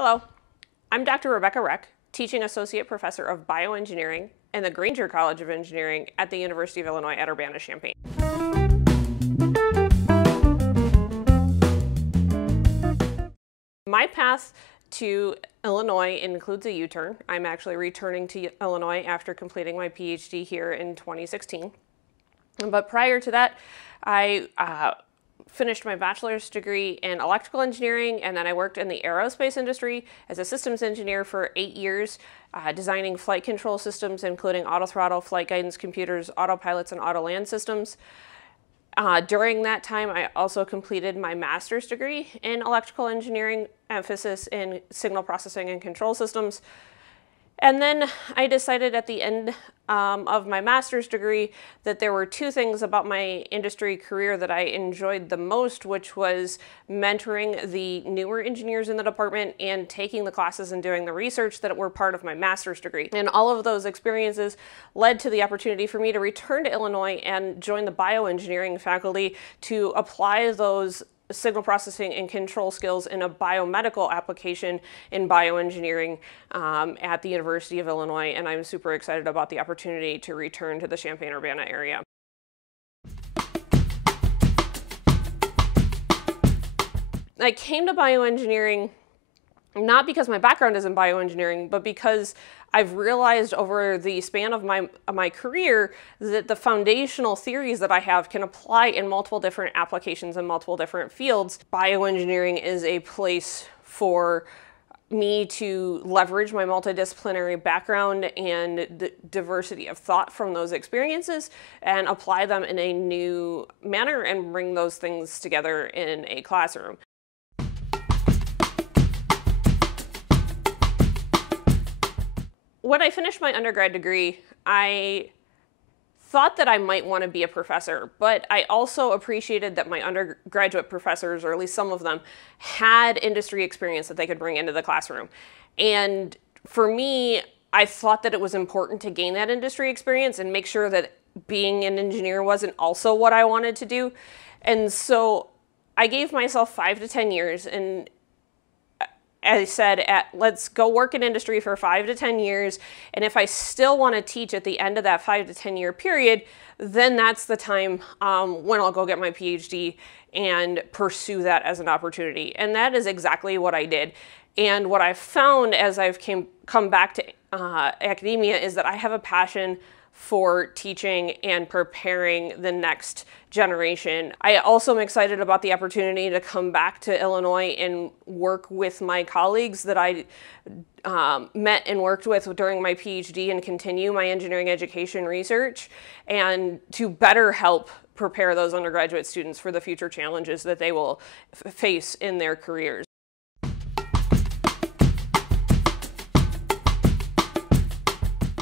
Hello, I'm Dr. Rebecca Reck, Teaching Associate Professor of Bioengineering in the Granger College of Engineering at the University of Illinois at Urbana-Champaign. My path to Illinois includes a U-turn. I'm actually returning to Illinois after completing my Ph.D. here in 2016. But prior to that, I finished my bachelor's degree in electrical engineering, and then I worked in the aerospace industry as a systems engineer for 8 years, designing flight control systems, including autothrottle, flight guidance computers, autopilots, and auto-land systems. During that time, I also completed my master's degree in electrical engineering, emphasis in signal processing and control systems. And then I decided at the end of my master's degree that there were two things about my industry career that I enjoyed the most, which was mentoring the newer engineers in the department and taking the classes and doing the research that were part of my master's degree. And all of those experiences led to the opportunity for me to return to Illinois and join the bioengineering faculty to apply those signal processing and control skills in a biomedical application in bioengineering at the University of Illinois, and I'm super excited about the opportunity to return to the Champaign-Urbana area. I came to bioengineering not because my background is in bioengineering, but because I've realized over the span of my career that the foundational theories that I have can apply in multiple different applications in multiple different fields. Bioengineering is a place for me to leverage my multidisciplinary background and the diversity of thought from those experiences and apply them in a new manner and bring those things together in a classroom. When I finished my undergrad degree, I thought that I might want to be a professor, but I also appreciated that my undergraduate professors, or at least some of them, had industry experience that they could bring into the classroom. And for me, I thought that it was important to gain that industry experience and make sure that being an engineer wasn't also what I wanted to do. And so I gave myself 5 to 10 years, and I said, let's go work in industry for 5 to 10 years, and if I still want to teach at the end of that 5 to 10 year period, then that's the time when I'll go get my PhD and pursue that as an opportunity. And that is exactly what I did. And what I've found as I've come back to academia is that I have a passion for teaching and preparing the next generation. I also am excited about the opportunity to come back to Illinois and work with my colleagues that I met and worked with during my PhD and continue my engineering education research, and to better help prepare those undergraduate students for the future challenges that they will face in their careers.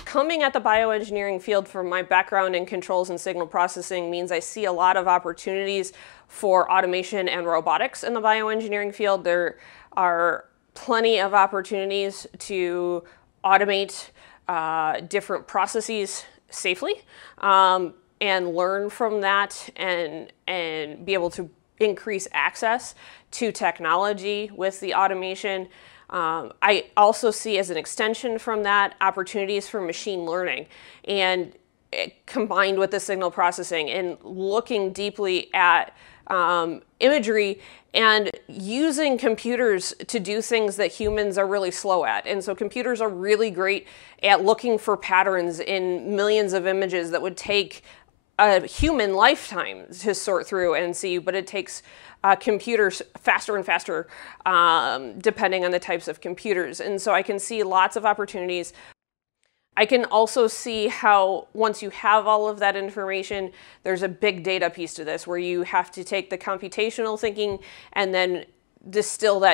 Coming at the bioengineering field from my background in controls and signal processing means I see a lot of opportunities for automation and robotics in the bioengineering field. There are plenty of opportunities to automate different processes safely and learn from that and be able to increase access to technology with the automation. I also see as an extension from that opportunities for machine learning, and combined with the signal processing and looking deeply at imagery and using computers to do things that humans are really slow at. And so computers are really great at looking for patterns in millions of images that would take a human lifetime to sort through and see, but it takes computers faster and faster depending on the types of computers. And so I can see lots of opportunities. I can also see how once you have all of that information, there's a big data piece to this where you have to take the computational thinking and then distill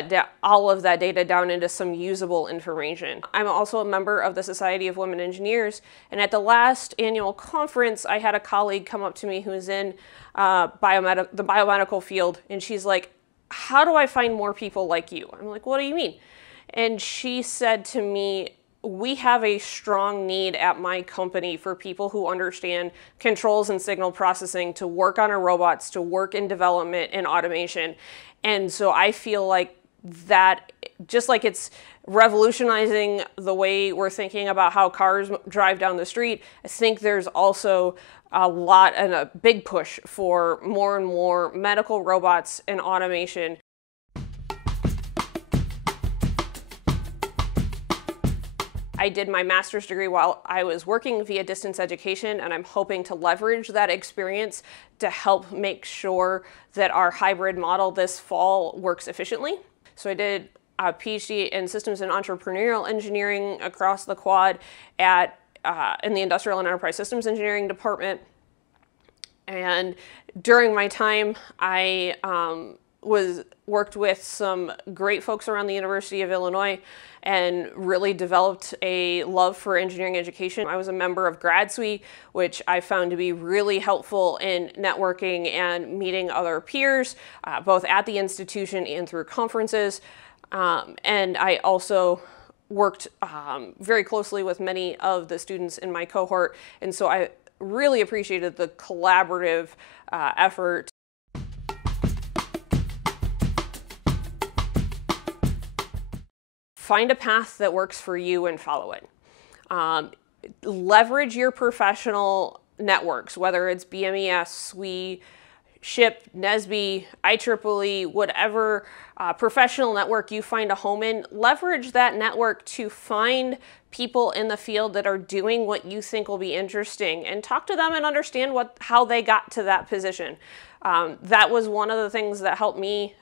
all of that data down into some usable information. I'm also a member of the Society of Women Engineers, and at the last annual conference, I had a colleague come up to me who's in the biomedical field, and she's like, "How do I find more people like you?" I'm like, "What do you mean?" And she said to me, "We have a strong need at my company for people who understand controls and signal processing to work on our robots, to work in development and automation. And so I feel like that just like it's revolutionizing the way we're thinking about how cars drive down the street, I think there's also a lot and a big push for more and more medical robots and automation. I did my master's degree while I was working via distance education, and I'm hoping to leverage that experience to help make sure that our hybrid model this fall works efficiently. So I did a Ph.D. in systems and entrepreneurial engineering across the quad at in the industrial and enterprise systems engineering department. And during my time, I worked with some great folks around the University of Illinois and really developed a love for engineering education. I was a member of Grad Suite, which I found to be really helpful in networking and meeting other peers, both at the institution and through conferences. And I also worked very closely with many of the students in my cohort, and so I really appreciated the collaborative effort. Find a path that works for you and follow it. Leverage your professional networks, whether it's BMES, SWE, SHIP, NSBE, IEEE, whatever professional network you find a home in. Leverage that network to find people in the field that are doing what you think will be interesting, and talk to them and understand how they got to that position. That was one of the things that helped me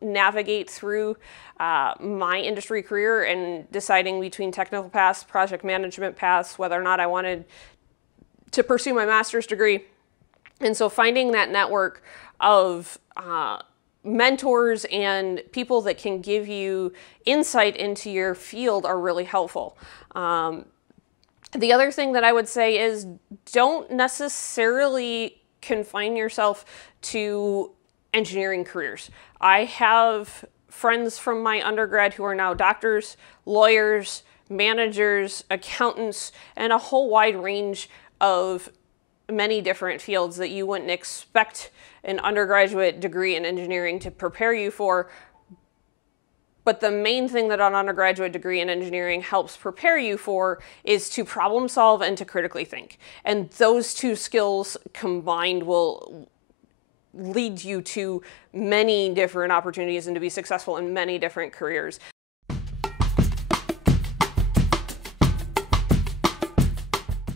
navigate through my industry career and deciding between technical paths, project management paths, whether or not I wanted to pursue my master's degree. And so finding that network of mentors and people that can give you insight into your field are really helpful. The other thing that I would say is don't necessarily confine yourself to engineering careers. I have friends from my undergrad who are now doctors, lawyers, managers, accountants, and a whole wide range of many different fields that you wouldn't expect an undergraduate degree in engineering to prepare you for. But the main thing that an undergraduate degree in engineering helps prepare you for is to problem solve and to critically think. And those two skills combined will lead you to many different opportunities and to be successful in many different careers.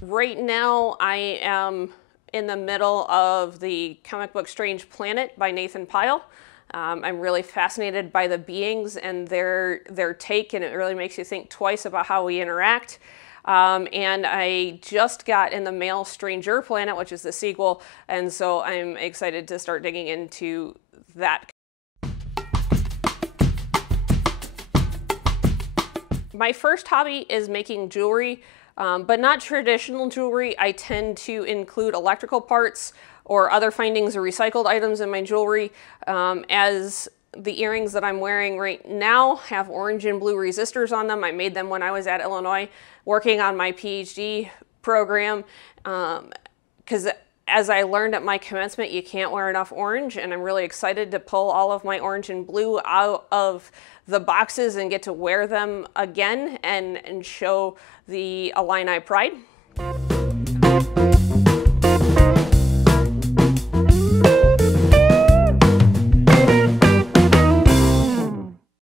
Right now, I am in the middle of the comic book Strange Planet by Nathan Pyle. I'm really fascinated by the beings and their take, and it really makes you think twice about how we interact. And I just got in the mail Stranger Planet, which is the sequel, and so I'm excited to start digging into that. My first hobby is making jewelry, but not traditional jewelry. I tend to include electrical parts or other findings or recycled items in my jewelry, as the earrings that I'm wearing right now have orange and blue resistors on them. I made them when I was at Illinois working on my PhD program, because as I learned at my commencement, you can't wear enough orange, and I'm really excited to pull all of my orange and blue out of the boxes and get to wear them again and show the Illini pride.